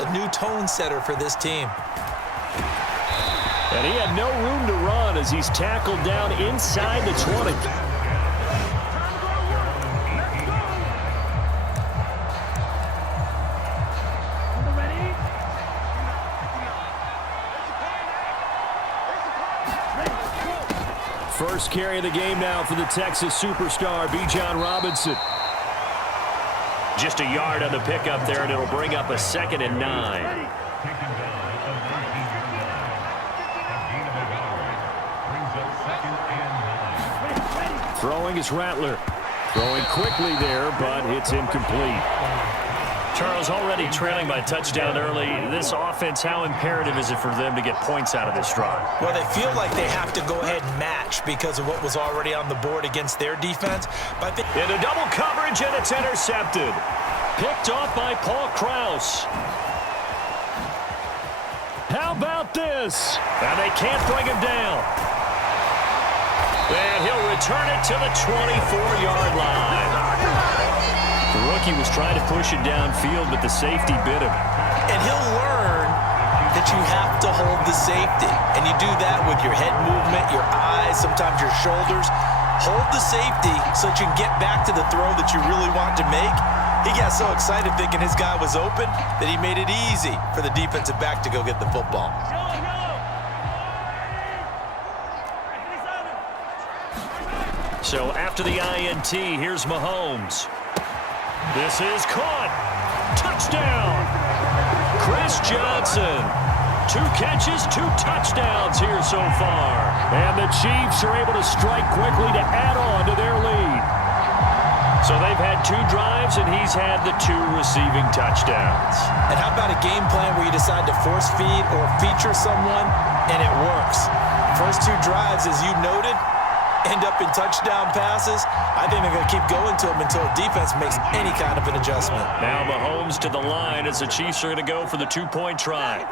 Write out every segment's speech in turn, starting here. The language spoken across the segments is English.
a new tone setter for this team. And he had no room to run as he's tackled down inside the 20. First carry of the game now for the Texas superstar, Bijan Robinson. Just a yard on the pickup there, and it'll bring up a 2nd and 9. Throwing is Rattler. Throwing quickly there, but it's incomplete. Charles, already trailing by a touchdown early. This offense, how imperative is it for them to get points out of this drive? Well, they feel like they have to go ahead and match because of what was already on the board against their defense. But into double coverage, and it's intercepted. Picked off by Paul Krause. How about this? And they can't bring him down. And he'll return it to the 24-yard line. The rookie was trying to push it downfield, but the safety bit him. And he'll learn that you have to hold the safety. And you do that with your head movement, your eyes, sometimes your shoulders. Hold the safety so that you can get back to the throw that you really want to make. He got so excited thinking his guy was open that he made it easy for the defensive back to go get the football. So after the INT, here's Mahomes. This is caught. Touchdown. Chris Johnson. 2 catches, 2 touchdowns here so far. And the Chiefs are able to strike quickly to add on to their lead. So they've had 2 drives, and he's had the 2 receiving touchdowns. And how about a game plan where you decide to force feed or feature someone, and it works? First 2 drives, as you noted, end up in touchdown passes. I think they're going to keep going to them until defense makes any kind of an adjustment. Now Mahomes to the line as the Chiefs are going to go for the 2-point try.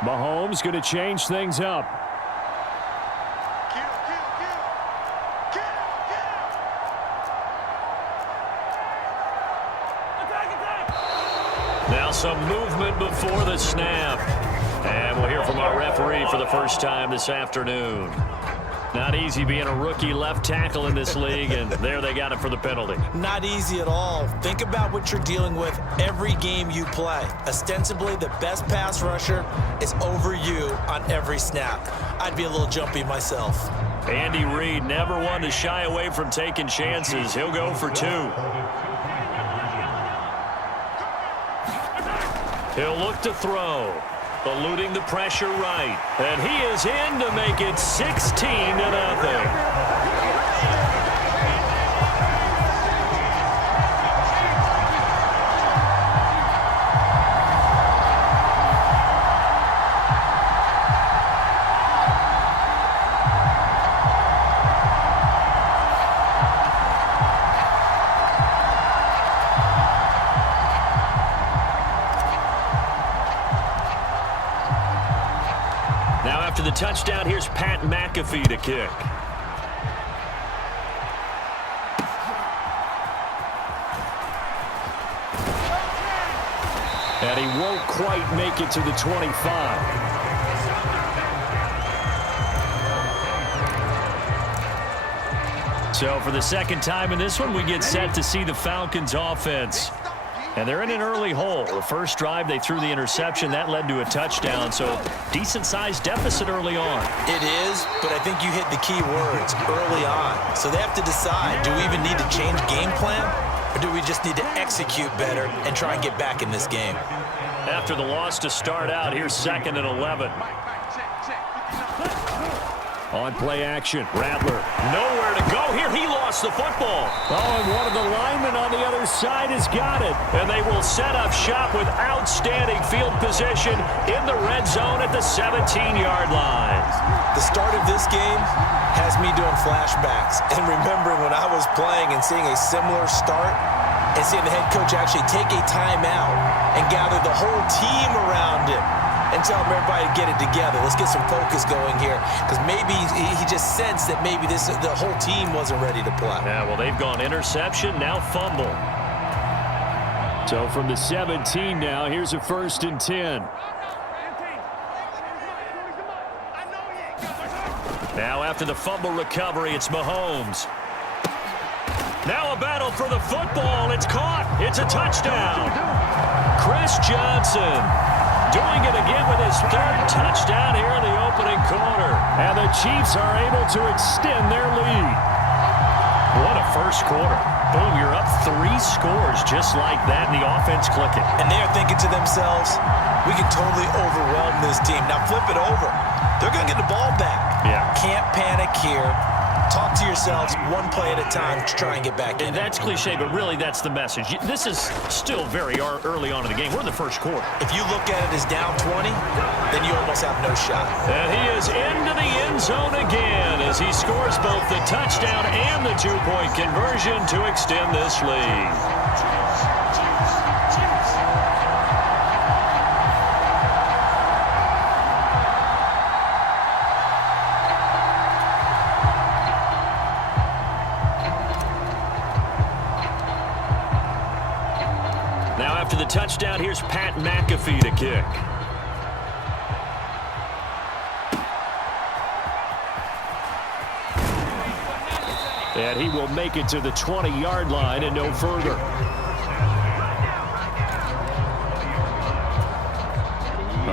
Mahomes going to change things up. Now some movement before the snap. And we'll hear from our referee for the first time this afternoon. Not easy being a rookie left tackle in this league, and there they got it for the penalty. Not easy at all. Think about what you're dealing with every game you play. Ostensibly, the best pass rusher is over you on every snap. I'd be a little jumpy myself. Andy Reid never one to shy away from taking chances. He'll go for 2. He'll look to throw. Eluding the pressure right. And he is in to make it 16-0. After the touchdown, here's Pat McAfee to kick. And he won't quite make it to the 25. So for the second time in this one, we get set to see the Falcons offense. And they're in an early hole. The first drive, they threw the interception. That led to a touchdown, so decent-sized deficit early on. It is, but I think you hit the key words early on. So they have to decide, do we even need to change game plan, or do we just need to execute better and try and get back in this game? After the loss to start out, here's 2nd and 11. On play action, Rattler. Nowhere to go here. He lost the football. Oh, and one of the linemen on the other side has got it. And they will set up shop with outstanding field position in the red zone at the 17-yard line. The start of this game has me doing flashbacks and remembering when I was playing and seeing a similar start and seeing the head coach actually take a timeout and gather the whole team around him and tell him everybody to get it together. Let's get some focus going here, because maybe he just sensed that maybe the whole team wasn't ready to play. Yeah, well, they've gone interception, now fumble. So from the 17 now, here's a 1st and 10. Now after the fumble recovery, it's Mahomes. Now a battle for the football. It's caught. It's a touchdown. Chris Johnson doing it again with his 3rd touchdown here in the opening quarter. And the Chiefs are able to extend their lead. What a first quarter. Boom, you're up 3 scores just like that, and the offense clicking. And they're thinking to themselves, we can totally overwhelm this team. Now flip it over. They're going to get the ball back. Yeah. Can't panic here. Talk to yourselves one play at a time to try and get back in. And that's cliche, but really that's the message. This is still very early on in the game. We're in the first quarter. If you look at it as down 20, then you almost have no shot. And he is into the end zone again as he scores both the touchdown and the 2-point conversion to extend this lead. After the touchdown, here's Pat McAfee to kick. And he will make it to the 20-yard line and no further.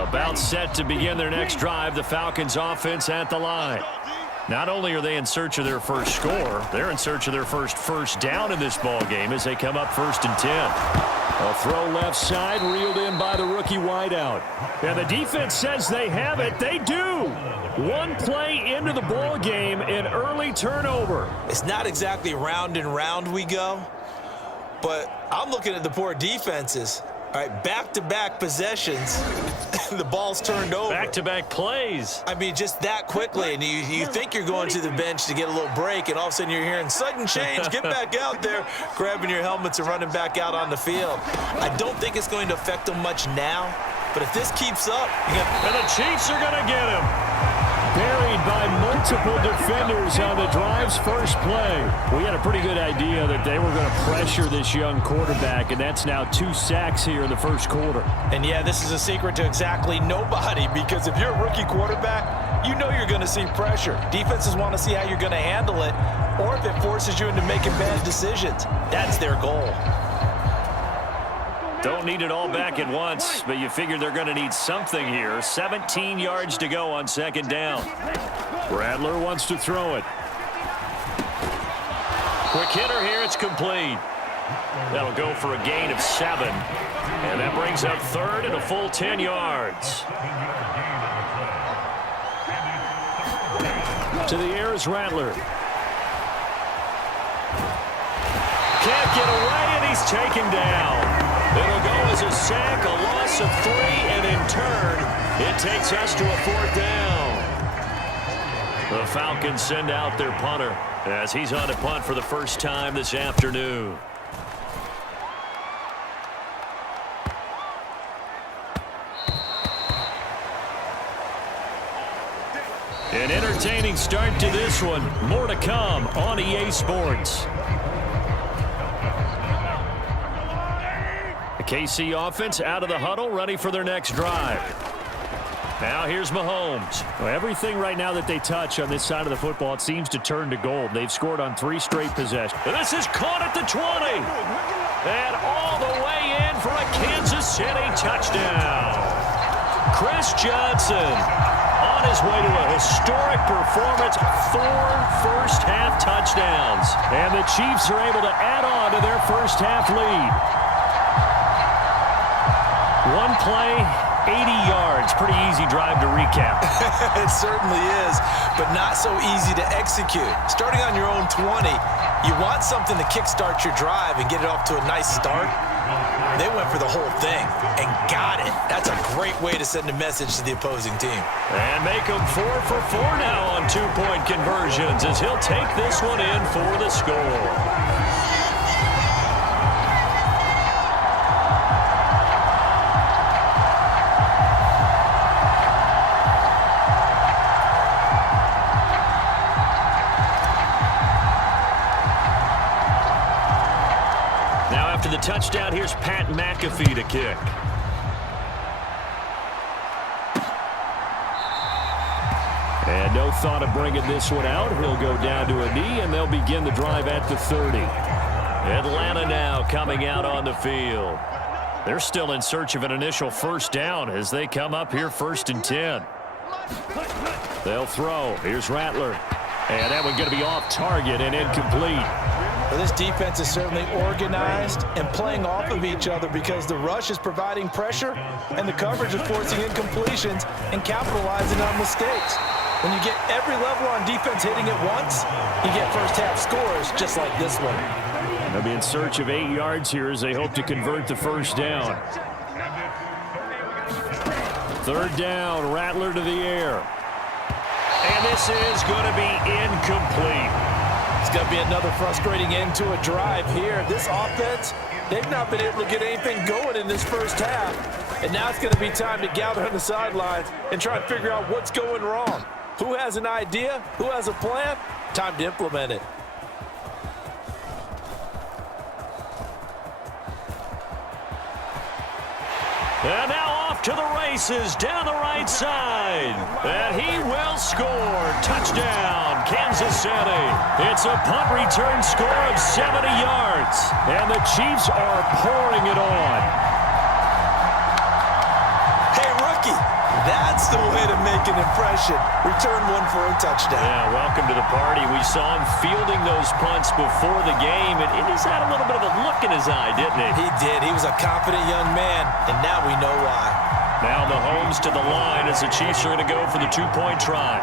About set to begin their next drive, the Falcons offense at the line. Not only are they in search of their first score, they're in search of their first down in this ball game as they come up 1st and 10. A throw left side, reeled in by the rookie wideout. And the defense says they have it. They do. One play into the ball game, an early turnover. It's not exactly round and round we go, but I'm looking at the poor defenses. All right, back-to-back possessions. The ball's turned over. Back-to-back plays. I mean, just that quickly. And you think you're going to the bench to get a little break, and all of a sudden you're hearing sudden change. Get back out there, grabbing your helmets and running back out on the field. I don't think it's going to affect them much now, but if this keeps up, and the Chiefs are going to get him. Buried by multiple defenders on the drive's first play. We had a pretty good idea that they were going to pressure this young quarterback, and that's now 2 sacks here in the first quarter. And yeah, this is a secret to exactly nobody, because if you're a rookie quarterback, you know you're going to see pressure. Defenses want to see how you're going to handle it, or if it forces you into making bad decisions. That's their goal. Don't need it all back at once, but you figure they're going to need something here. 17 yards to go on 2nd down. Rattler wants to throw it. Quick hitter here, it's complete. That'll go for a gain of 7. And that brings up 3rd and a full 10 yards. To the air is Rattler. Can't get away, and he's taken down. It'll go as a sack, a loss of 3, and in turn, it takes us to a 4th down. The Falcons send out their punter as he's on to punt for the first time this afternoon. An entertaining start to this one. More to come on EA Sports. The KC offense out of the huddle, ready for their next drive. Now here's Mahomes. Well, everything right now that they touch on this side of the football, it seems to turn to gold. They've scored on 3 straight possessions. This is caught at the 20. And all the way in for a Kansas City touchdown. Chris Johnson on his way to a historic performance. 4 first-half touchdowns. And the Chiefs are able to add on to their first-half lead. One play, 80 yards. Pretty easy drive to recap. It certainly is, but not so easy to execute. Starting on your own 20, you want something to kickstart your drive and get it off to a nice start. They went for the whole thing and got it. That's a great way to send a message to the opposing team. And make them 4 for 4 now on 2-point conversions as he'll take this one in for the score. after the touchdown, here's Pat McAfee to kick. And no thought of bringing this one out. He'll go down to a knee, and they'll begin the drive at the 30. Atlanta now coming out on the field. They're still in search of an initial first down as they come up here 1st and 10. They'll throw. Here's Rattler. And that one's going to be off target and incomplete. Well, this defense is certainly organized and playing off of each other because the rush is providing pressure and the coverage is forcing incompletions and capitalizing on mistakes. When you get every level on defense hitting it once, you get first-half scores just like this one. They'll be in search of 8 yards here as they hope to convert the first down. 3rd down, Rattler to the air. And this is going to be incomplete. It's going to be another frustrating end to a drive here. This offense, they've not been able to get anything going in this first half. And now it's going to be time to gather on the sidelines and try and figure out what's going wrong. Who has an idea? Who has a plan? Time to implement it. And now off to the races down the right side. And he will score. Touchdown, Kansas City. It's a punt return score of 70 yards. And the Chiefs are pouring it on. Hey, rookie, that's the way to make an impression. Return one for a touchdown. Yeah, welcome to the party. We saw him fielding those punts before the game, and it just had a little bit of a look in his eye, didn't he? He did. He was a confident young man, and now we know why. Now Mahomes to the line as the Chiefs are going to go for the 2-point try.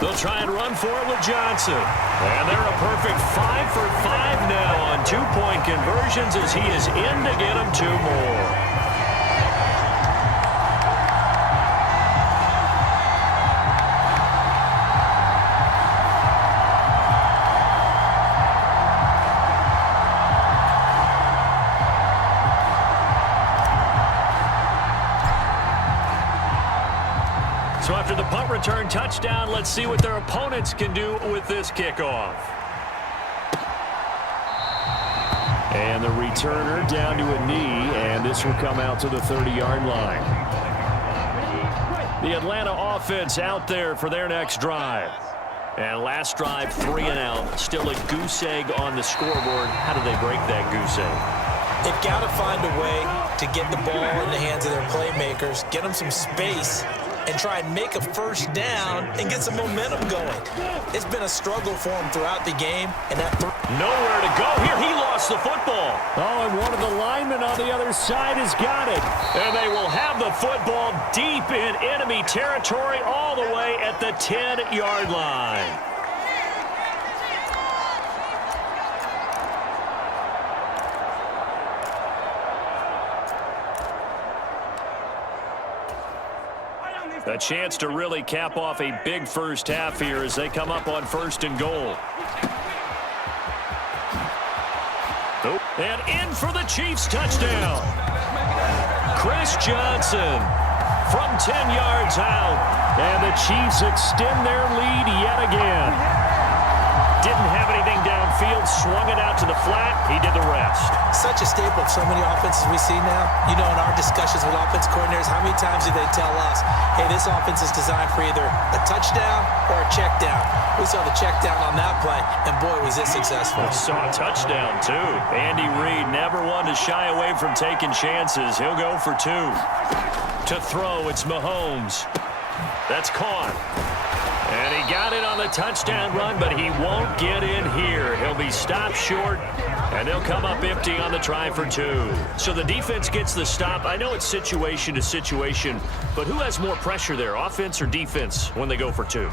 They'll try and run for it with Johnson. And they're a perfect 5 for 5 now on 2-point conversions as he is in to get them 2 more. So after the punt return touchdown, let's see what their opponents can do with this kickoff. And the returner down to a knee, and this will come out to the 30-yard line. The Atlanta offense out there for their next drive. And last drive, 3 and out. Still a goose egg on the scoreboard. How do they break that goose egg? They've got to find a way to get the ball in the hands of their playmakers, get them some space, and try and make a first down and get some momentum going. It's been a struggle for him throughout the game. And that nowhere to go. Here, he lost the football. Oh, and one of the linemen on the other side has got it. And they will have the football deep in enemy territory all the way at the 10-yard line. A chance to really cap off a big first half here as they come up on 1st and goal. And in for the Chiefs touchdown. Chris Johnson from 10 yards out. And the Chiefs extend their lead yet again. Didn't have anything downfield, swung it out to the flat. He did the rest. Such a staple of so many offenses we see now. You know, in our discussions with offense coordinators, how many times do they tell us, hey, this offense is designed for either a touchdown or a check down. We saw the check down on that play, and boy, was it successful. We saw a touchdown, too. Andy Reid never one to shy away from taking chances. He'll go for 2. To throw, it's Mahomes. That's caught. And he got it on the touchdown run, but he won't get in here. He'll be stopped short, and they'll come up empty on the try for 2. So the defense gets the stop. I know it's situation to situation, but who has more pressure there, offense or defense, when they go for 2?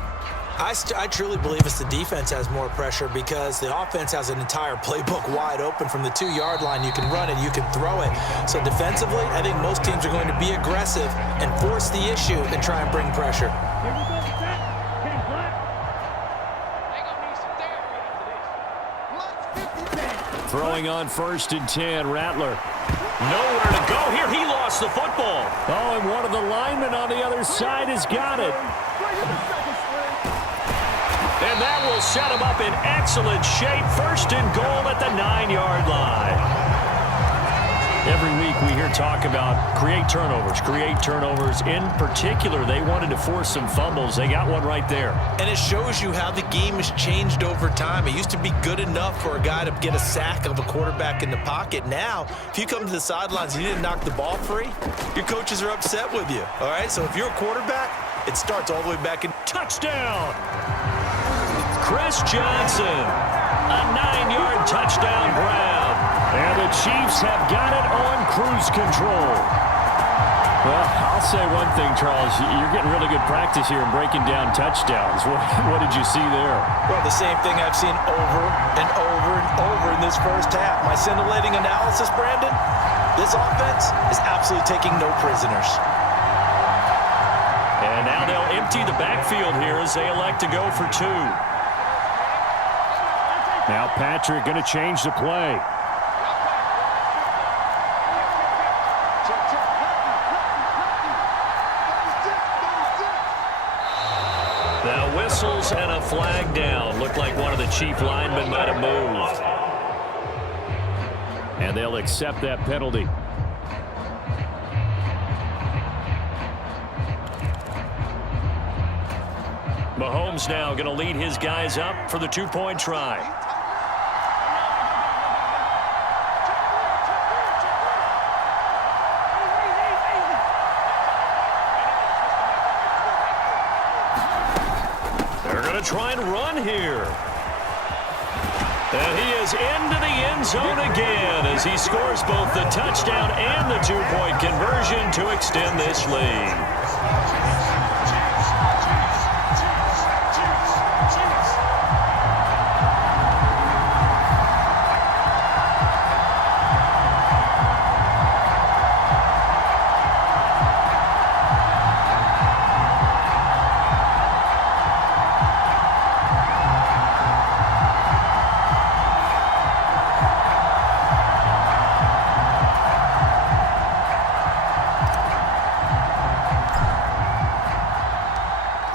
I truly believe it's the defense has more pressure because the offense has an entire playbook wide open from the 2-yard line. You can run it, you can throw it. So defensively, I think most teams are going to be aggressive and force the issue and try and bring pressure. Throwing on 1st and 10, Rattler. Nowhere to go here. He lost the football. Oh, and one of the linemen on the other side has got it. And that will will set him up in excellent shape. First and goal at the 9-yard line. Every week we hear talk about create turnovers. In particular, they wanted to force some fumbles. They got one right there. And it shows you how the game has changed over time. It used to be good enough for a guy to get a sack of a quarterback in the pocket. Now, if you come to the sidelines and you didn't knock the ball free, your coaches are upset with you. All right, so if you're a quarterback, it starts all the way back in. Touchdown! Chris Johnson, a 9-yard touchdown grab. And the Chiefs have got it on cruise control. Well, I'll say one thing, Charles. You're getting really good practice here in breaking down touchdowns. What did you see there? Well, the same thing I've seen over and over and over in this first half. My scintillating analysis, Brandon, this offense is absolutely taking no prisoners. And now they'll empty the backfield here as they elect to go for 2. Now Patrick going to change the play. Now whistles and a flag down. Looked like one of the Chief linemen might have moved. And they'll accept that penalty. Mahomes now going to lead his guys up for the 2-point try. Try and run here. And he is into the end zone again as he scores both the touchdown and the 2-point conversion to extend this lead.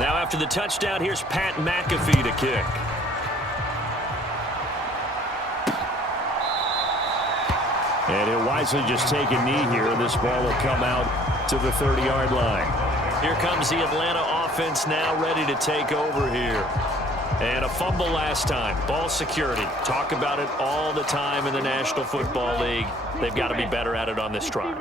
After the touchdown, here's Pat McAfee to kick. And he'll wisely just take a knee here, and this ball will come out to the 30-yard line. Here comes the Atlanta offense now ready to take over here. And a fumble last time. Ball security. Talk about it all the time in the National Football League. They've got to be better at it on this drive.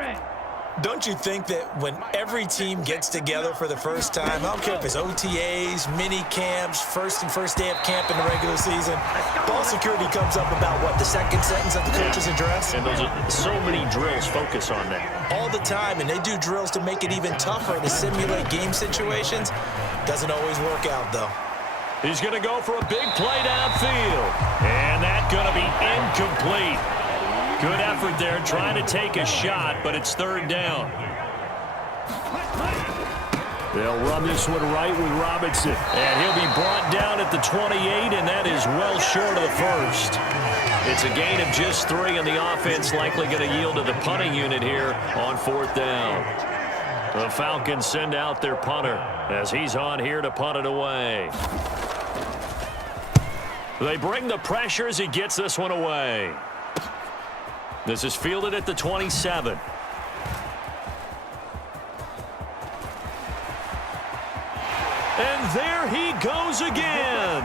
Don't you think that when every team gets together for the first time, I don't care if it's OTAs, mini camps, first day of camp in the regular season, ball security comes up about, what, the second sentence of the coach's address? And those are so many drills focus on that. All the time, and they do drills to make it even tougher to simulate game situations. Doesn't always work out, though. He's going to go for a big play downfield. And that's going to be incomplete. Good effort there, trying to take a shot, but it's 3rd down. They'll run this one right with Robinson. And he'll be brought down at the 28, and that is well short of the first. It's a gain of just 3, and the offense likely going to yield to the punting unit here on 4th down. The Falcons send out their punter as he's on here to punt it away. They bring the pressure as he gets this one away. This is fielded at the 27. And there he goes again.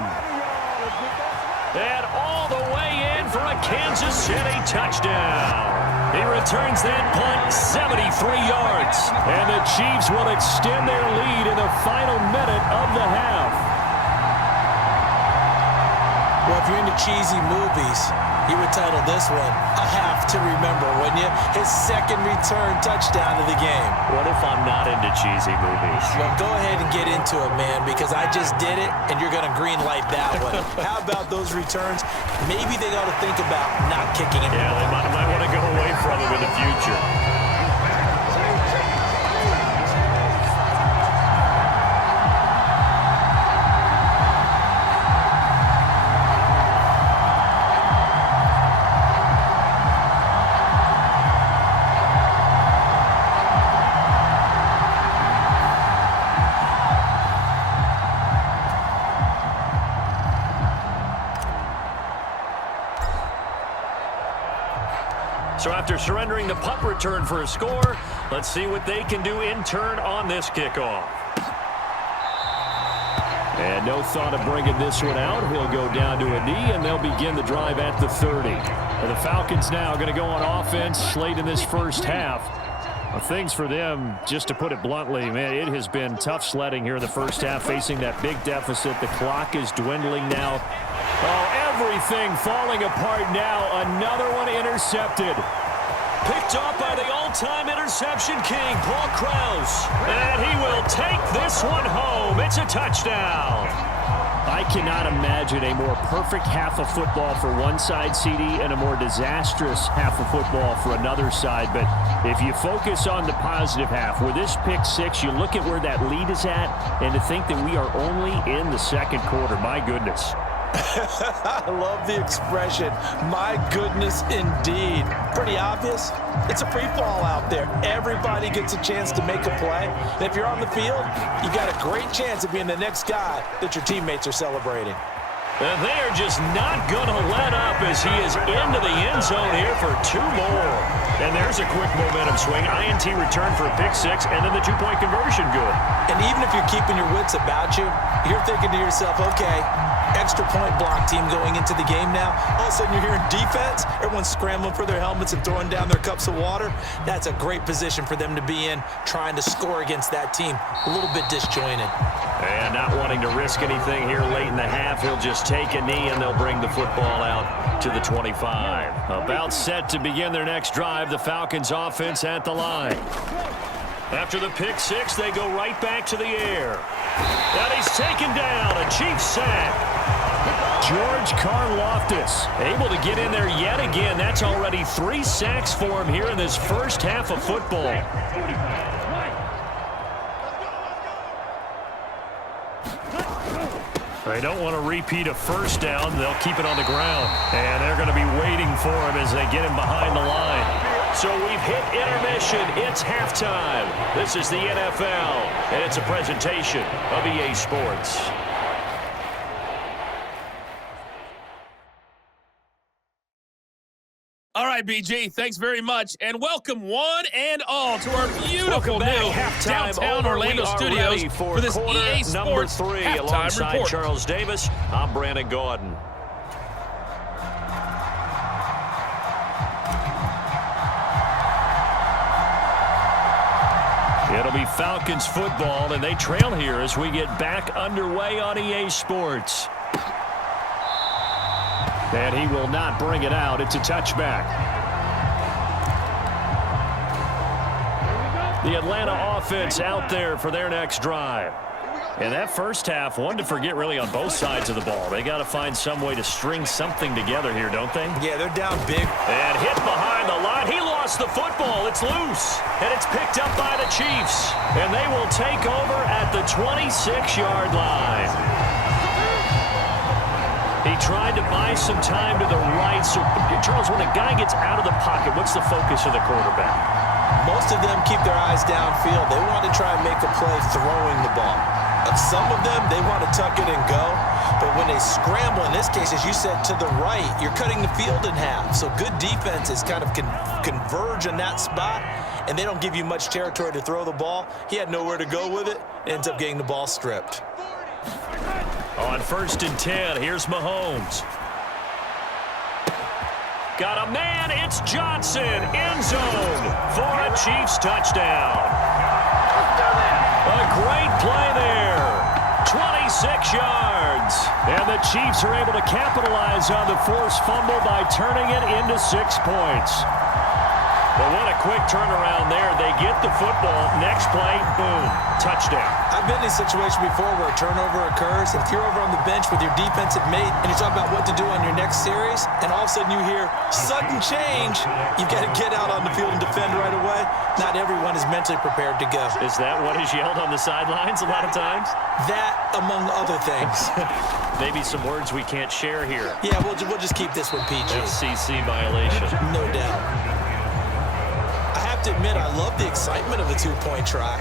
And all the way in for a Kansas City touchdown. He returns that punt 73 yards. And the Chiefs will extend their lead in the final minute of the half. Well, if you're into cheesy movies, you would title this one A Half to Remember, wouldn't you? His second return touchdown of the game. What if I'm not into cheesy movies? Well, go ahead and get into it, man, because I just did it, and you're going to green light that one. How about those returns? Maybe they ought to think about not kicking him. Yeah, they might want to go away from him in the future. So after surrendering the punt return for a score, let's see what they can do in turn on this kickoff. And no thought of bringing this one out. He'll go down to a knee, and they'll begin the drive at the 30. And the Falcons now going to go on offense late in this first half. Things for them, just to put it bluntly, man, it has been tough sledding here in the first half, facing that big deficit. The clock is dwindling now. Oh, everything falling apart now. Another one intercepted. Picked up by the all-time interception king, Paul Krause. And he will take this one home. It's a touchdown. I cannot imagine a more perfect half of football for one side, CD, and a more disastrous half of football for another side. But if you focus on the positive half, with this pick six, you look at where that lead is at, and to think that we are only in the second quarter, my goodness. I love the expression, my goodness indeed. Pretty obvious. It's a free fall out there. Everybody gets a chance to make a play. And if you're on the field, you got a great chance of being the next guy that your teammates are celebrating. And they are just not going to let up as he is into the end zone here for two more. And there's a quick momentum swing. INT return for a pick six, and then the two-point conversion good. And even if you're keeping your wits about you, you're thinking to yourself, okay, extra point block team going into the game now. All of a sudden you're hearing defense. Everyone's scrambling for their helmets and throwing down their cups of water. That's a great position for them to be in, trying to score against that team. A little bit disjointed. And not wanting to risk anything here late in the half, he'll just take a knee and they'll bring the football out to the 25. About set to begin their next drive, the Falcons offense at the line. After the pick six, they go right back to the air. And he's taken down, a Chiefs sack. George Karlaftis able to get in there yet again. That's already 3 sacks for him here in this first half of football. They don't want to repeat a first down. They'll keep it on the ground. And they're going to be waiting for him as they get him behind the line. So we've hit intermission. It's halftime. This is the NFL, and it's a presentation of EA Sports. All right, BG, thanks very much, and welcome one and all to our beautiful new downtown Orlando studios for this EA Sports number 3 halftime alongside report. Charles Davis. I'm Brandon Gaudin. It'll be Falcons football, and they trail here as we get back underway on EA Sports. And he will not bring it out. It's a touchback. The Atlanta offense out there for their next drive. And that first half, one to forget really on both sides of the ball. They got to find some way to string something together here, don't they? Yeah, they're down big. And hit behind the line. He lost the football. It's loose. And it's picked up by the Chiefs. And they will take over at the 26-yard line. He tried to buy some time to the right. So, Charles, when a guy gets out of the pocket, what's the focus of the quarterback? Most of them keep their eyes downfield. They want to try and make a play throwing the ball. Some of them, they want to tuck it and go. But when they scramble, in this case, as you said, to the right, you're cutting the field in half. So good defenses kind of converge in that spot, and they don't give you much territory to throw the ball. He had nowhere to go with it. Ends up getting the ball stripped. On 1st and 10, here's Mahomes. Got a man, it's Johnson, end zone for a Chiefs touchdown. A great play there, 26 yards. And the Chiefs are able to capitalize on the forced fumble by turning it into 6 points. But what a quick turnaround there. They get the football. Next play, boom, touchdown. I've been in a situation before where a turnover occurs, and if you're over on the bench with your defensive mate and you're talking about what to do on your next series, and all of a sudden you hear sudden change, you've got to get out on the field and defend right away. Not everyone is mentally prepared to go. Is that what is yelled on the sidelines a lot of times? That, among other things. Maybe some words we can't share here. Yeah, we'll just keep this one PG. FCC violation. No doubt. I have to admit, I love the excitement of a two-point try.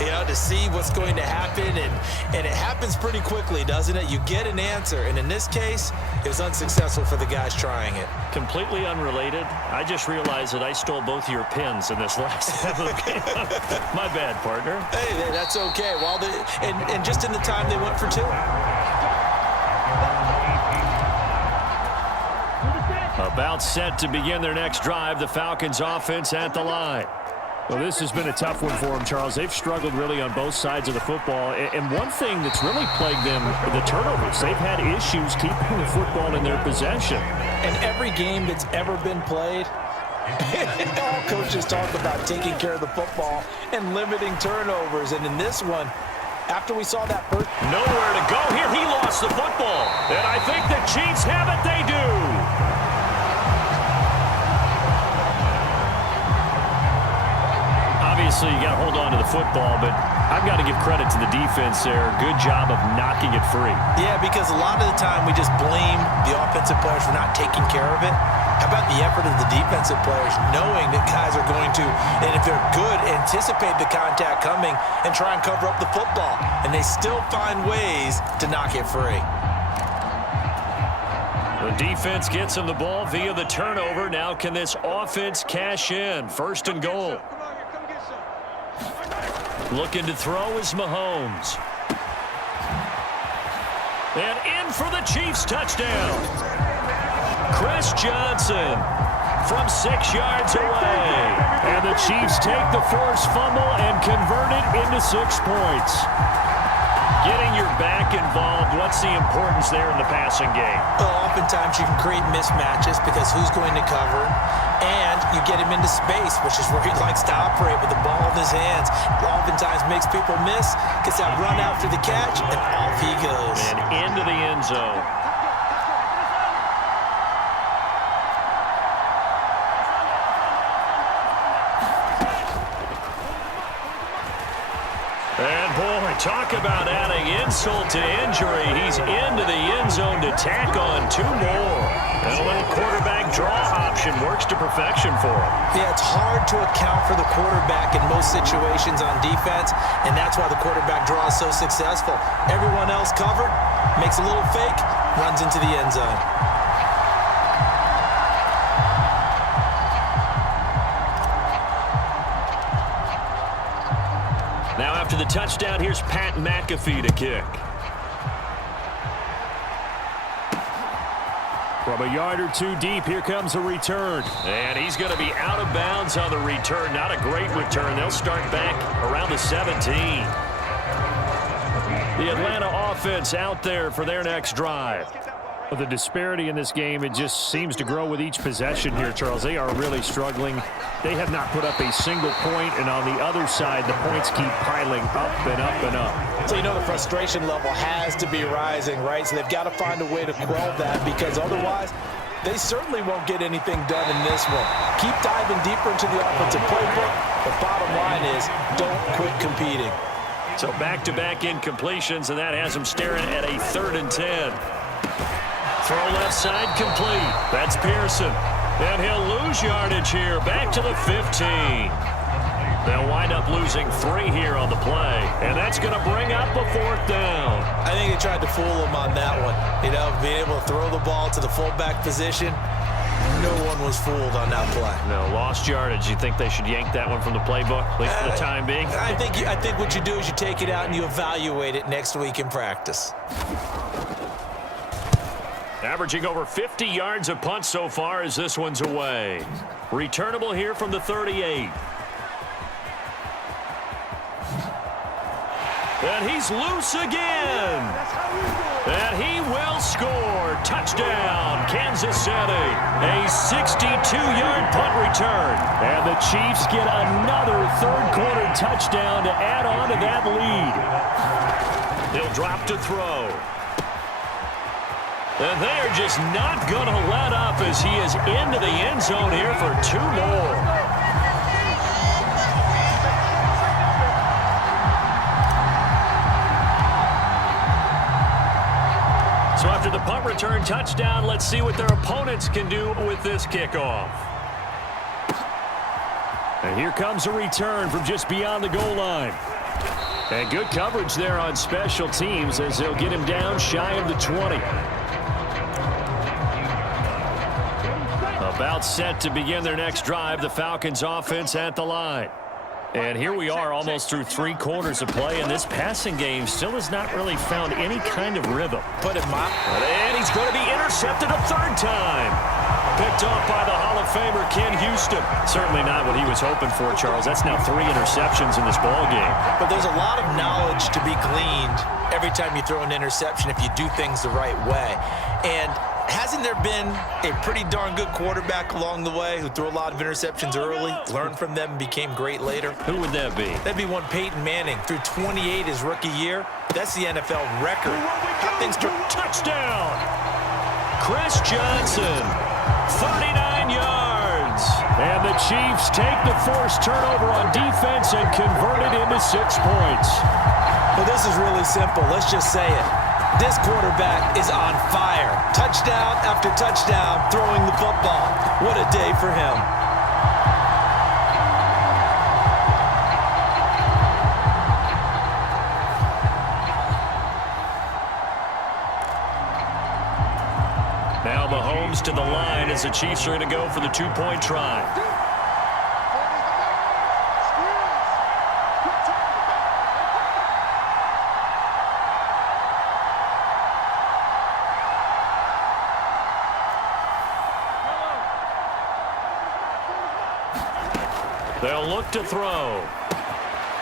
You know, to see what's going to happen, and it happens pretty quickly, doesn't it? You get an answer, and in this case, it was unsuccessful for the guys trying it. Completely unrelated. I just realized that I stole both of your pins in this last half of the game. My bad, partner. Hey, that's okay. Well, and just in the time they went for two. About set to begin their next drive, the Falcons offense at the line. Well, this has been a tough one for them, Charles. They've struggled really on both sides of the football. And one thing that's really plagued them, the turnovers. They've had issues keeping the football in their possession. And every game that's ever been played, all coaches talk about taking care of the football and limiting turnovers. And in this one, after we saw that first... Nowhere to go here. He lost the football. And I think the Chiefs have it. They do. Obviously, you got to hold on to the football, but I've got to give credit to the defense there. Good job of knocking it free. Yeah, because a lot of the time we just blame the offensive players for not taking care of it. How about the effort of the defensive players knowing that guys are going to, and if they're good, anticipate the contact coming and try and cover up the football. And they still find ways to knock it free. The defense gets him the ball via the turnover. Now can this offense cash in? First and goal. Looking to throw is Mahomes. And in for the Chiefs touchdown. Chris Johnson from 6 yards away. And the Chiefs take the forced fumble and convert it into 6 points. Getting your back involved, what's the importance there in the passing game? Well, oftentimes you can create mismatches because who's going to cover, and you get him into space, which is where he likes to operate with the ball in his hands. Oftentimes makes people miss, gets that run out for the catch, and off he goes. And into the end zone. And boy, talk about adding insult to injury. He's into the end zone to tack on 2 more. And a little quarterback draw option works to perfection for him. Yeah, it's hard to account for the quarterback in most situations on defense, and that's why the quarterback draw is so successful. Everyone else covered, makes a little fake, runs into the end zone. Now after the touchdown, here's Pat McAfee to kick. From a yard or 2 deep, here comes a return. And he's going to be out of bounds on the return. Not a great return. They'll start back around the 17. The Atlanta offense out there for their next drive. Well, the disparity in this game, it just seems to grow with each possession here, Charles. They are really struggling. They have not put up a single point, and on the other side, the points keep piling up and up and up. So you know the frustration level has to be rising, right? So they've got to find a way to quell that, because otherwise they certainly won't get anything done in this one. Keep diving deeper into the offensive playbook. The bottom line is don't quit competing. So back-to-back incompletions, and that has them staring at a 3rd and 10. Throw left side complete. That's Pearson. And he'll lose yardage here. Back to the 15. They'll wind up losing 3 here on the play. And that's going to bring up a 4th down. I think they tried to fool him on that one. You know, being able to throw the ball to the fullback position. No one was fooled on that play. No, lost yardage. You think they should yank that one from the playbook, at least for the time being? I think what you do is you take it out and you evaluate it next week in practice. Averaging over 50 yards a punt so far as this one's away. Returnable here from the 38. And he's loose again. And he will score. Touchdown, Kansas City. A 62-yard punt return. And the Chiefs get another third-quarter touchdown to add on to that lead. He'll drop to throw. And they are just not going to let up as he is into the end zone here for 2 more. So after the punt return touchdown, let's see what their opponents can do with this kickoff. And here comes a return from just beyond the goal line. And good coverage there on special teams as they'll get him down shy of the 20. About set to begin their next drive, the Falcons offense at the line. And here we are almost through 3 quarters of play, and this passing game still has not really found any kind of rhythm. Put him up. And he's going to be intercepted a 3rd time. Picked off by the Hall of Famer Ken Houston. Certainly not what he was hoping for, Charles. That's now 3 interceptions in this ball game. But there's a lot of knowledge to be gleaned every time you throw an interception if you do things the right way. And hasn't there been a pretty darn good quarterback along the way who threw a lot of interceptions early, learned from them, and became great later? Who would that be? That'd be one Peyton Manning. Threw 28 his rookie year. That's the NFL record. How things touchdown! Chris Johnson, 39 yards. And the Chiefs take the forced turnover on defense and convert it into 6 points. Well, this is really simple. Let's just say it. This quarterback is on fire. Touchdown after touchdown, throwing the football. What a day for him. Now Mahomes to the line as the Chiefs are going to go for the 2-point try. They'll look to throw.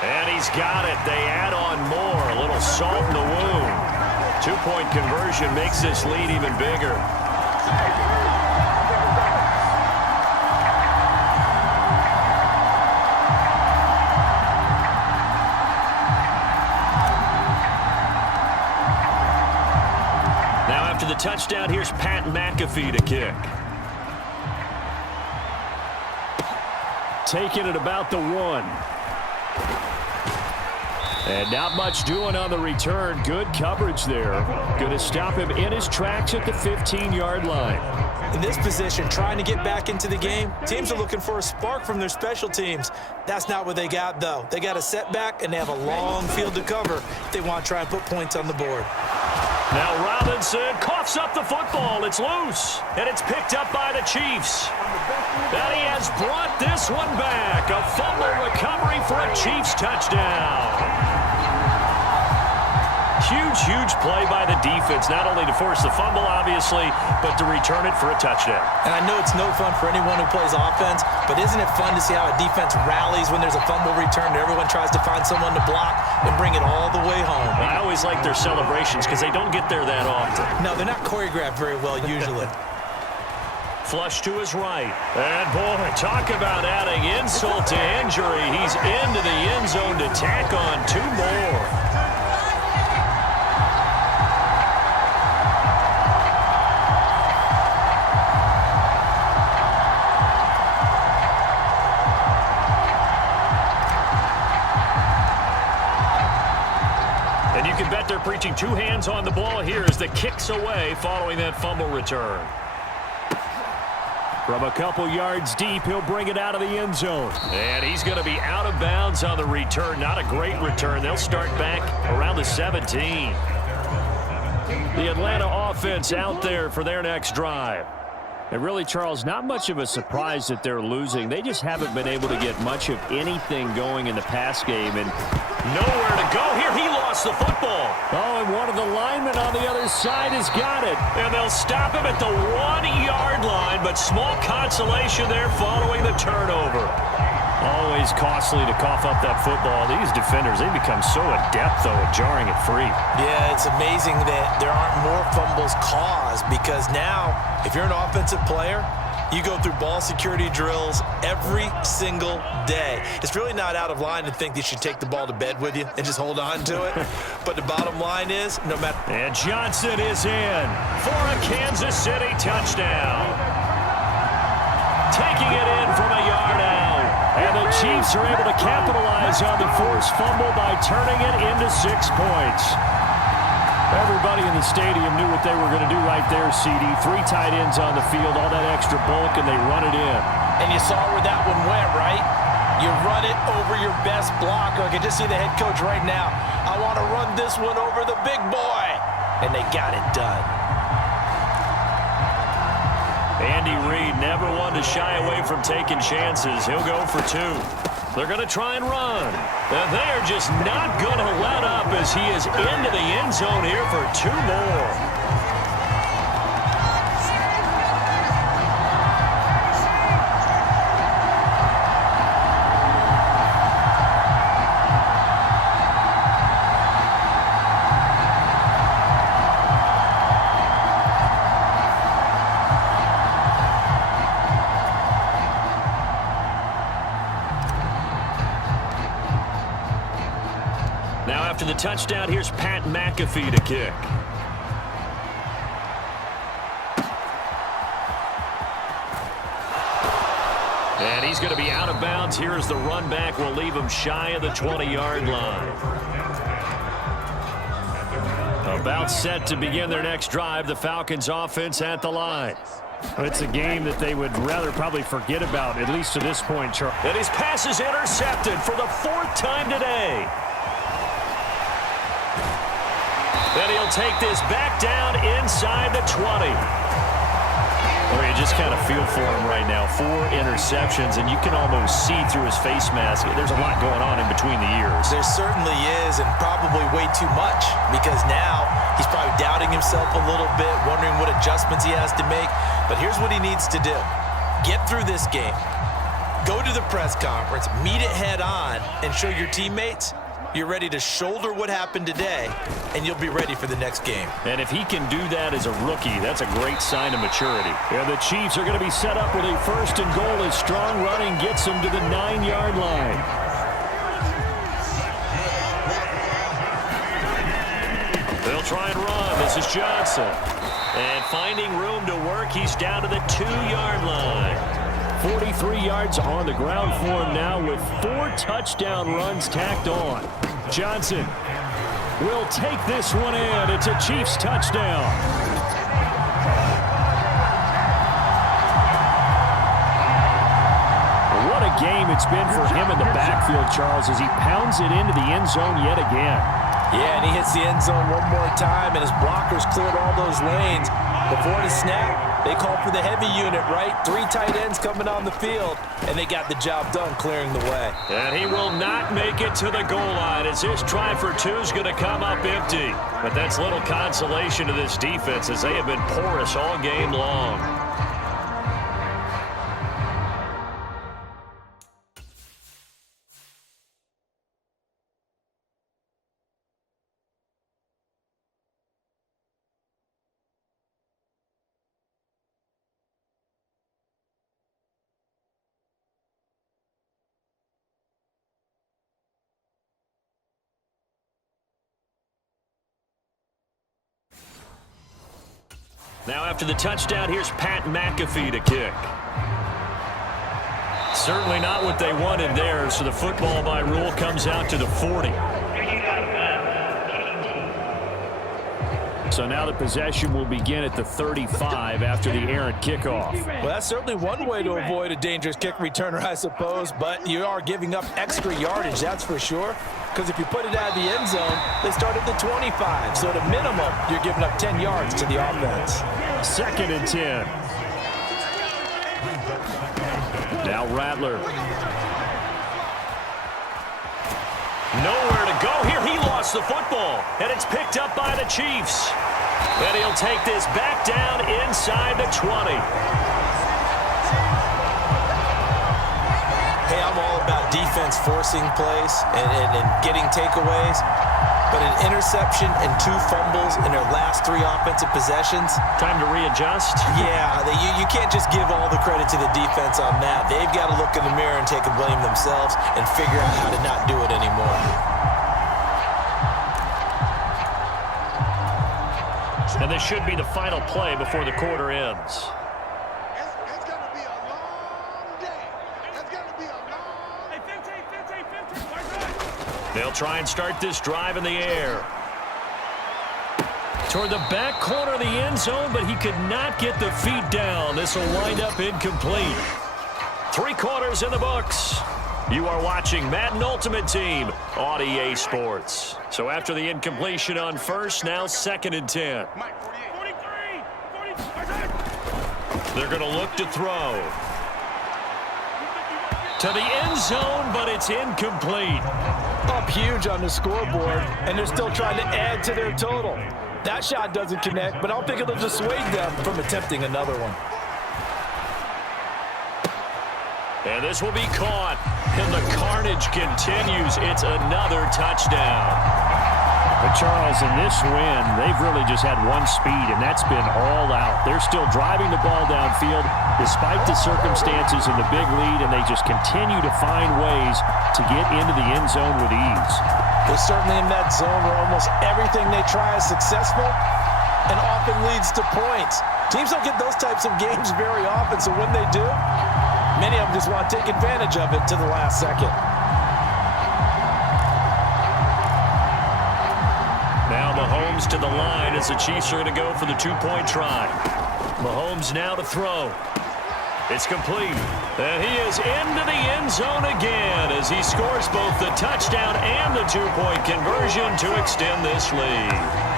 And he's got it. They add on more. A little salt in the wound. 2-point conversion makes this lead even bigger. Now after the touchdown, here's Pat McAfee to kick. Taking it about the 1. And not much doing on the return. Good coverage there. Going to stop him in his tracks at the 15-yard line. In this position, trying to get back into the game, teams are looking for a spark from their special teams. That's not what they got, though. They got a setback, and they have a long field to cover if they want to try and put points on the board. Now Robinson coughs up the football. It's loose, and it's picked up by the Chiefs. And he has brought this one back. A fumble recovery for a Chiefs touchdown. Huge play by the defense, not only to force the fumble, obviously, but to return it for a touchdown. And I know it's no fun for anyone who plays offense, but isn't it fun to see how a defense rallies when there's a fumble return and everyone tries to find someone to block and bring it all the way home? I always like their celebrations because they don't get there that often. No, they're not choreographed very well usually. Flush to his right. And, boy, talk about adding insult to injury. He's into the end zone to tack on 2 more. And you can bet they're preaching 2 hands on the ball here as the kick's away following that fumble return. From a couple yards deep, he'll bring it out of the end zone. And he's going to be out of bounds on the return. Not a great return. They'll start back around the 17. The Atlanta offense out there for their next drive. And really, Charles, not much of a surprise that they're losing. They just haven't been able to get much of anything going in the pass game. And nowhere to go here. He lost the football. Oh, and one of the linemen on the other side has got it. And they'll stop him at the 1-yard line, but small consolation there following the turnover. Always costly to cough up that football. These defenders, they become so adept, though, at jarring it free. Yeah, it's amazing that there aren't more fumbles caused because now, if you're an offensive player, you go through ball security drills every single day. It's really not out of line to think that you should take the ball to bed with you and just hold on to it. But the bottom line is, no matter... And Johnson is in for a Kansas City touchdown. Taking it in from a yard out. And the Chiefs are able to capitalize on the forced fumble by turning it into 6 points. Everybody in the stadium knew what they were going to do right there, CD. 3 tight ends on the field, all that extra bulk, and they run it in. And you saw where that one went, right? You run it over your best blocker. I can just see the head coach right now. I want to run this one over the big boy. And they got it done. Andy Reid never one to shy away from taking chances. He'll go for 2. They're going to try and run. And they're just not going to let up as he is into the end zone here for 2 more. Now after the touchdown, here's Pat McAfee to kick. And he's going to be out of bounds. Here's the run back. We'll leave him shy of the 20-yard line. About set to begin their next drive. The Falcons offense at the line. It's a game that they would rather probably forget about, at least to this point, Charles. And his pass is intercepted for the 4th time today. Then he'll take this back down inside the 20. Or you just kind of feel for him right now. 4 interceptions, and you can almost see through his face mask. There's a lot going on in between the ears. There certainly is, and probably way too much, because now he's probably doubting himself a little bit, wondering what adjustments he has to make. But here's what he needs to do. Get through this game. Go to the press conference, meet it head on, and show your teammates you're ready to shoulder what happened today, and you'll be ready for the next game. And if he can do that as a rookie, that's a great sign of maturity. Yeah, the Chiefs are going to be set up with a 1st and goal as strong running gets them to the 9-yard line. They'll try and run. This is Johnson. And finding room to work, he's down to the 2-yard line. 43 yards on the ground for him now with 4 touchdown runs tacked on. Johnson will take this one in. It's a Chiefs touchdown. What a game it's been for him in the backfield, Charles, as he pounds it into the end zone yet again. Yeah, and he hits the end zone one more time, and his blockers cleared all those lanes. Before the snap, they called for the heavy unit, right? 3 tight ends coming on the field, and they got the job done clearing the way. And he will not make it to the goal line as his try for 2 is going to come up empty. But that's little consolation to this defense as they have been porous all game long. Now after the touchdown, here's Pat McAfee to kick. Certainly not what they wanted there, so the football by rule comes out to the 40. So now the possession will begin at the 35 after the errant kickoff. Well, that's certainly one way to avoid a dangerous kick returner, I suppose, but you are giving up extra yardage, that's for sure. Because if you put it out of the end zone, they start at the 25. So at a minimum, you're giving up 10 yards to the offense. 2nd and 10. Now Rattler. Nowhere to go here. He lost the football, and it's picked up by the Chiefs. And he'll take this back down inside the 20. Hey, I'm all about defense forcing plays and getting takeaways. But an interception and 2 fumbles in their last 3 offensive possessions. Time to readjust? Yeah, you can't just give all the credit to the defense on that. They've got to look in the mirror and take the blame themselves and figure out how to not do it anymore. And this should be the final play before the quarter ends. It's going to be a long day. It's going to be a long... Hey, 15. They'll try and start this drive in the air. Toward the back corner of the end zone, but he could not get the feet down. This will wind up incomplete. 3 quarters in the books. You are watching Madden Ultimate Team on EA Sports. So after the incompletion on first, now 2nd and 10. They're going to look to throw. To the end zone, but it's incomplete. Up huge on the scoreboard, and they're still trying to add to their total. That shot doesn't connect, but I don't think it'll dissuade them from attempting another one. And this will be caught, and the carnage continues. It's another touchdown. But Charles, in this win, they've really just had one speed, and that's been all out. They're still driving the ball downfield despite the circumstances and the big lead, and they just continue to find ways to get into the end zone with ease. They're certainly in that zone where almost everything they try is successful and often leads to points. Teams don't get those types of games very often, so when they do, many of them just want to take advantage of it to the last second. Now Mahomes to the line as the Chiefs are going to go for the two-point try. Mahomes now to throw. It's complete. And he is into the end zone again as he scores both the touchdown and the two-point conversion to extend this lead.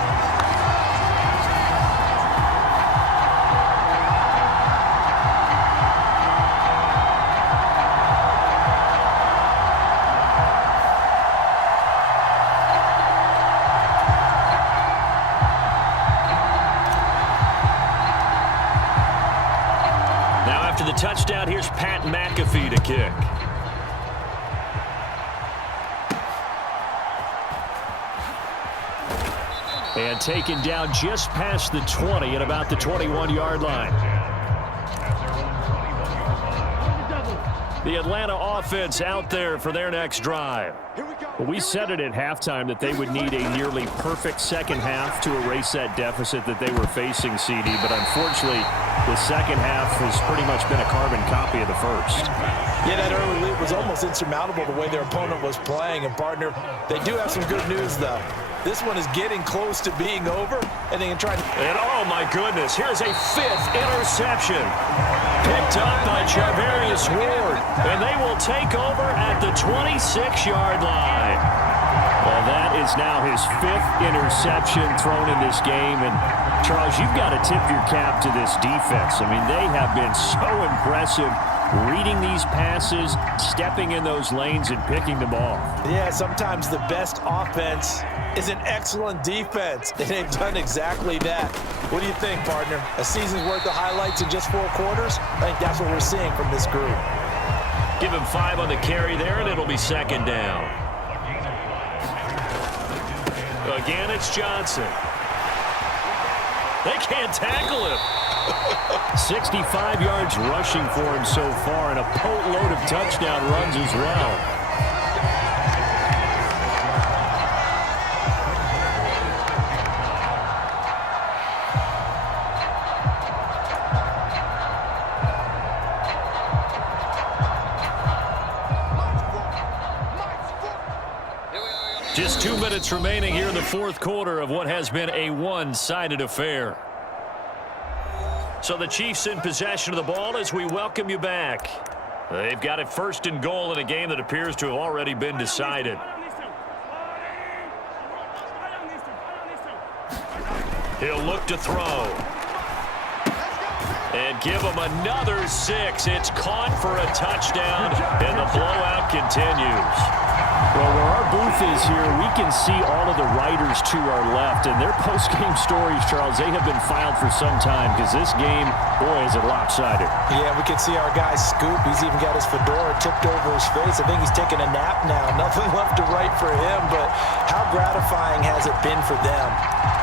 After the touchdown, here's Pat McAfee to kick. And taken down just past the 20 at about the 21-yard line. The Atlanta offense out there for their next drive. Well, we said it at halftime that they would need a nearly perfect second half to erase that deficit that they were facing, CD. But unfortunately, the second half has pretty much been a carbon copy of the first. Yeah, that early lead was almost insurmountable the way their opponent was playing. And, partner, they do have some good news, though. This one is getting close to being over, and they can try to... And, oh, my goodness, here's a 5th interception. Picked up by Charvarius Ward, and they will take over at the 26-yard line. Well, that is now his 5th interception thrown in this game. And, Charles, you've got to tip your cap to this defense. I mean, they have been so impressive reading these passes, stepping in those lanes, and picking them off. Yeah, sometimes the best offense is an excellent defense, and they've done exactly that. What do you think, partner? A season's worth of highlights in just 4 quarters? I think that's what we're seeing from this group. Give him 5 on the carry there, and it'll be 2nd down. Again, it's Johnson. They can't tackle him. 65 yards rushing for him so far, and a boatload of touchdown runs as well. Just 2 minutes remaining here in the 4th quarter of what has been a one-sided affair. So the Chiefs in possession of the ball as we welcome you back. They've got it 1st and goal in a game that appears to have already been decided. He'll look to throw. And give him another 6. It's caught for a touchdown, and the blowout continues. Well, where our booth is here, we can see all of the writers to our left, and their post-game stories, Charles, they have been filed for some time because this game, boy, is it lopsided. Yeah, we can see our guy Scoop. He's even got his fedora tipped over his face. I think he's taking a nap now. Nothing left to write for him, but how gratifying has it been for them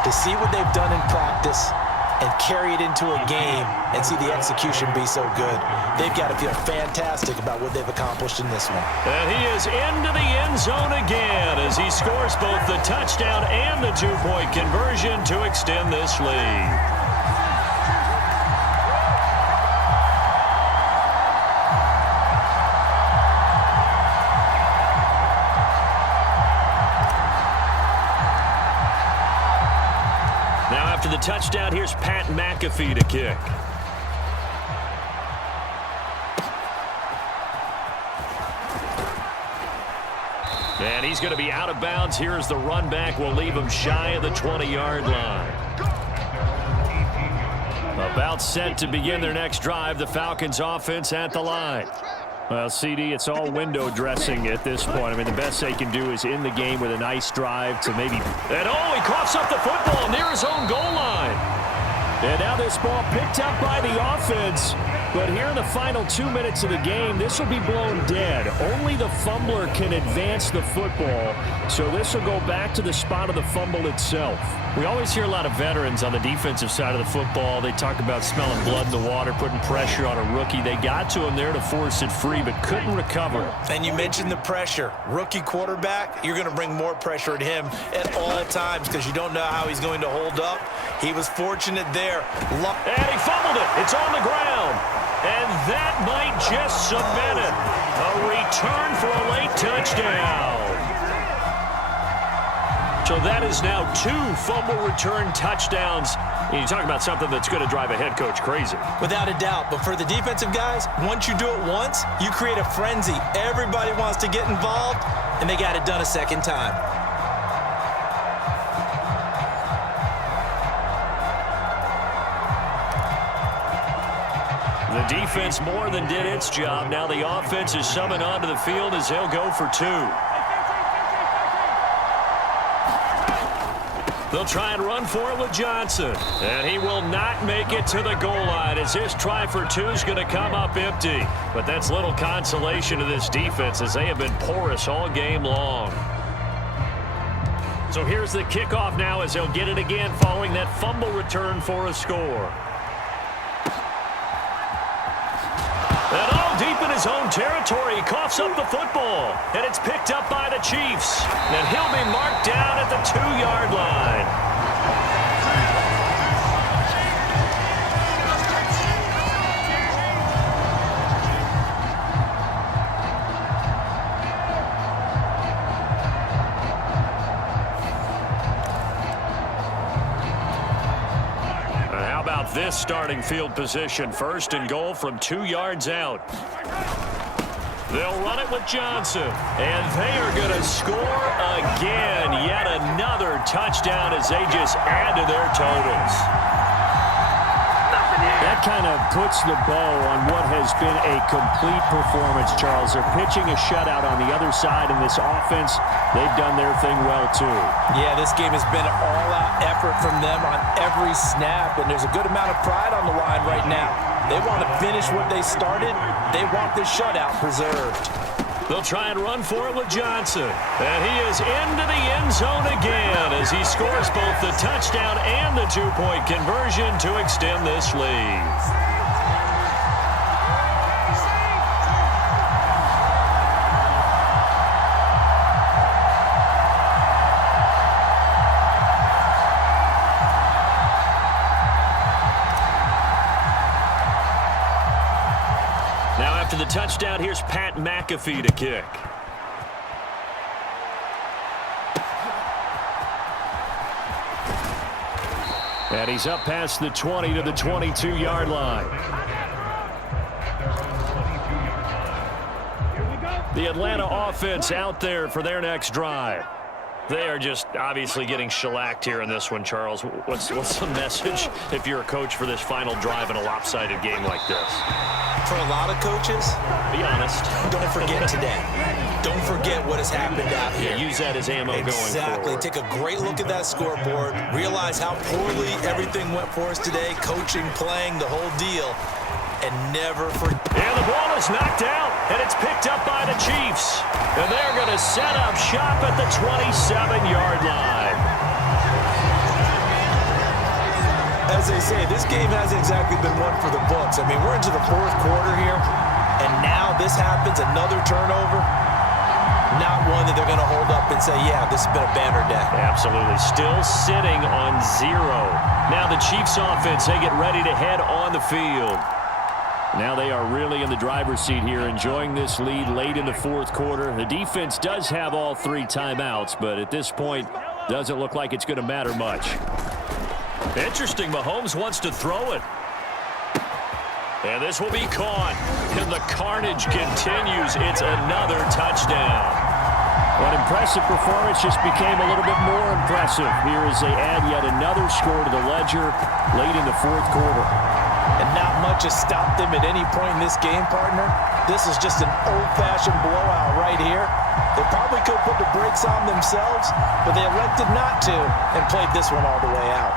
to see what they've done in practice and carry it into a game and see the execution be so good. They've got to feel fantastic about what they've accomplished in this one. And he is into the end zone again as he scores both the touchdown and the two-point conversion to extend this lead. After the touchdown, here's Pat McAfee to kick. And he's going to be out of bounds. Here's the run back. We'll leave him shy of the 20-yard line. About set to begin their next drive. The Falcons offense at the line. Well, CD, it's all window dressing at this point. I mean, the best they can do is in the game with a nice drive to maybe... And oh, he coughs up the football near his own goal line. And now this ball picked up by the offense. But here in the final 2 minutes of the game, this will be blown dead. Only the fumbler can advance the football. So this will go back to the spot of the fumble itself. We always hear a lot of veterans on the defensive side of the football. They talk about smelling blood in the water, putting pressure on a rookie. They got to him there to force it free, but couldn't recover. And you mentioned the pressure. Rookie quarterback, you're going to bring more pressure at him at all times because you don't know how he's going to hold up. He was fortunate there. And he fumbled it. It's on the ground. And that might just cement it. A return for a late touchdown. So that is now 2 fumble return touchdowns. And you talk about something that's going to drive a head coach crazy. Without a doubt. But for the defensive guys, once you do it once, you create a frenzy. Everybody wants to get involved, and they got it done a second time. The defense more than did its job. Now the offense is summoned onto the field as they'll go for 2. They'll try and run for it with Johnson. And he will not make it to the goal line as his try for 2 is going to come up empty. But that's little consolation to this defense as they have been porous all game long. So here's the kickoff now as they'll get it again following that fumble return for a score. And all deep in his own territory, he coughs up the football. And it's picked up by the Chiefs. And he'll be marked down at the 2-yard line. This starting field position, 1st and goal from 2 yards out. They'll run it with Johnson, and they are going to score again. Yet another touchdown as they just add to their totals. That kind of puts the bow on what has been a complete performance, Charles. They're pitching a shutout on the other side, and this offense, they've done their thing well, too. Yeah, this game has been an all-out effort from them on every snap, and there's a good amount of pride on the line right now. They want to finish what they started. They want this shutout preserved. They'll try and run for it with Johnson. And he is into the end zone again as he scores both the touchdown and the 2-point conversion to extend this lead. After the touchdown, here's Pat McAfee to kick. And he's up past the 20 to the 22-yard line. The Atlanta offense out there for their next drive. They are just obviously getting shellacked here in this one, Charles. What's the message if you're a coach for this final drive in a lopsided game like this? For a lot of coaches, be honest. Don't forget today. Don't forget what has happened out here. Yeah, use that as ammo going forward. Exactly. Take a great look at that scoreboard. Realize how poorly everything went for us today. Coaching, playing, the whole deal. And never forget. And the ball is knocked out, and it's picked up by the Chiefs. And they're going to set up shop at the 27-yard line. As they say, this game hasn't exactly been one for the books. I mean, we're into the 4th quarter here, and now this happens, another turnover. Not one that they're going to hold up and say, yeah, this has been a banner day. Absolutely. Still sitting on 0. Now the Chiefs offense, they get ready to head on the field. Now they are really in the driver's seat here, enjoying this lead late in the 4th quarter. The defense does have all 3 timeouts, but at this point, doesn't look like it's going to matter much. Interesting, Mahomes wants to throw it. And this will be caught. And the carnage continues. It's another touchdown. An impressive performance just became a little bit more impressive here as they add yet another score to the ledger late in the fourth quarter. And not much has stopped them at any point in this game, partner. This is just an old-fashioned blowout right here. They probably could have put the brakes on themselves, but they elected not to and played this one all the way out.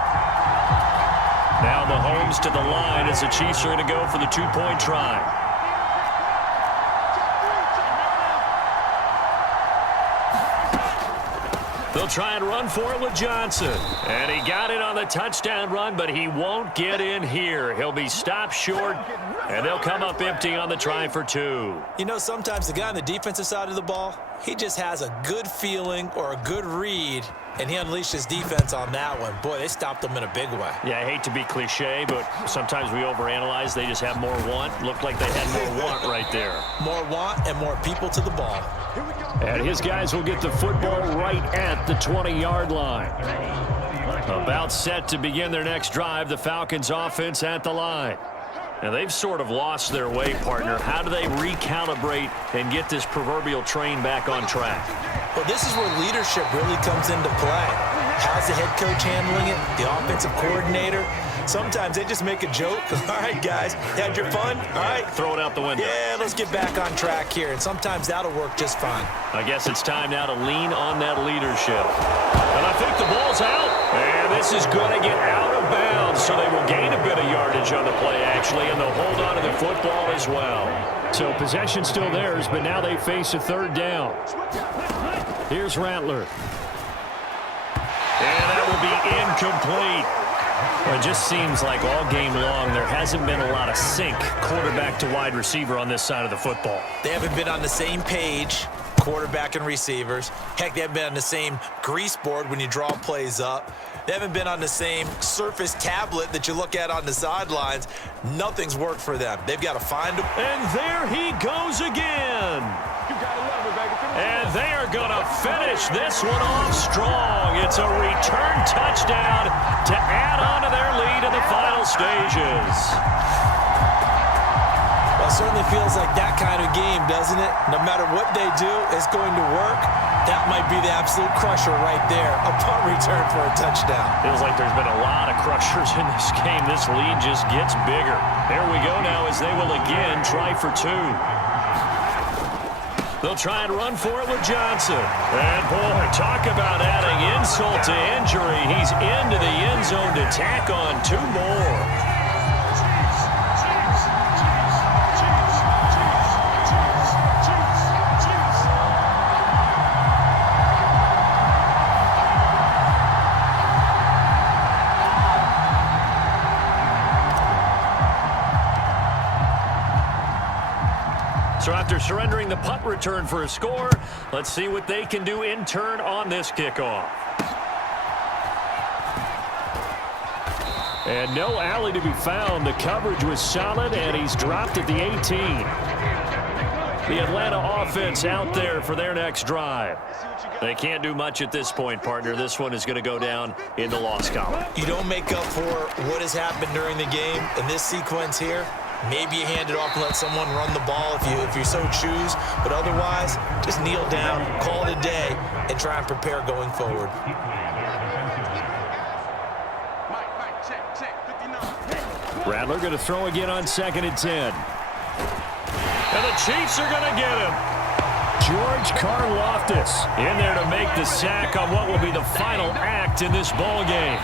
Now Mahomes to the line as the Chiefs are going to go for the two-point try. They'll try and run for it with Johnson. And he got it on the touchdown run, but he won't get in here. He'll be stopped short, and they'll come up empty on the try for two. You know, sometimes the guy on the defensive side of the ball, he just has a good feeling or a good read, and he unleashed his defense on that one. Boy, they stopped him in a big way. Yeah, I hate to be cliche, but sometimes we overanalyze. They just have more want. Looked like they had more want right there. More want and more people to the ball. And his guys will get the football right at the 20-yard line. About set to begin their next drive, the Falcons offense at the line. Now, they've sort of lost their way, partner. How do they recalibrate and get this proverbial train back on track? Well, this is where leadership really comes into play. How's the head coach handling it? The offensive coordinator? Sometimes they just make a joke. All right, guys, had your fun? All right. Throw it out the window. Yeah, let's get back on track here. And sometimes that'll work just fine. I guess it's time now to lean on that leadership. And I think the ball's out. And this is going to get out of bounds, so they will gain a bit of yardage on the play, actually, and they'll hold on to the football as well. So possession still theirs, but now they face a third down. Here's Rattler. And that will be incomplete. Well, it just seems like all game long there hasn't been a lot of sync quarterback to wide receiver on this side of the football. They haven't been on the same page, quarterback and receivers. Heck, they haven't been on the same grease board when you draw plays up. They haven't been on the same Surface tablet that you look at on the sidelines. Nothing's worked for them. They've got to find them. And there he goes again. And they are going to finish this one off strong. It's a return touchdown to add on to their lead in the final stages. Well, it certainly feels like that kind of game, doesn't it? No matter what they do, it's going to work. That might be the absolute crusher right there, a punt return for a touchdown. Feels like there's been a lot of crushers in this game. This lead just gets bigger. There we go now as they will again try for two. They'll try and run for it with Johnson. And, boy, talk about adding insult to injury. He's into the end zone to tack on two more. So after surrendering the punt return for a score, let's see what they can do in turn on this kickoff. And no alley to be found. The coverage was solid, and he's dropped at the 18. The Atlanta offense out there for their next drive. They can't do much at this point, partner. This one is going to go down in the loss column. You don't make up for what has happened during the game in this sequence here. Maybe you hand it off and let someone run the ball if you so choose. But otherwise, just kneel down, call it a day, and try and prepare going forward. Rattler going to throw again on 2nd and 10. And the Chiefs are going to get him. George Karlaftis In there to make the sack on what will be the final act in this ball game.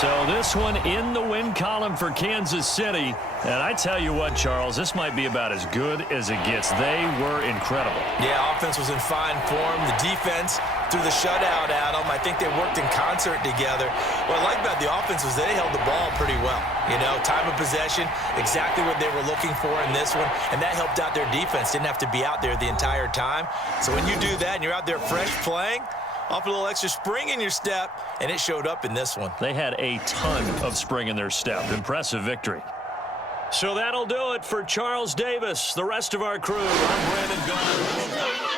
So this one in the win column for Kansas City. And I tell you what, Charles, this might be about as good as it gets. They were incredible. Yeah, offense was in fine form. The defense through the shutout, Adam, I think they worked in concert together. What I like about the offense was they held the ball pretty well. You know, time of possession, exactly what they were looking for in this one, and that helped out their defense. Didn't have to be out there the entire time. So when you do that and you're out there fresh playing, off a little extra spring in your step, and it showed up in this one. They had a ton of spring in their step. Impressive victory. So that'll do it for Charles Davis, the rest of our crew. I'm Brandon Gaudin.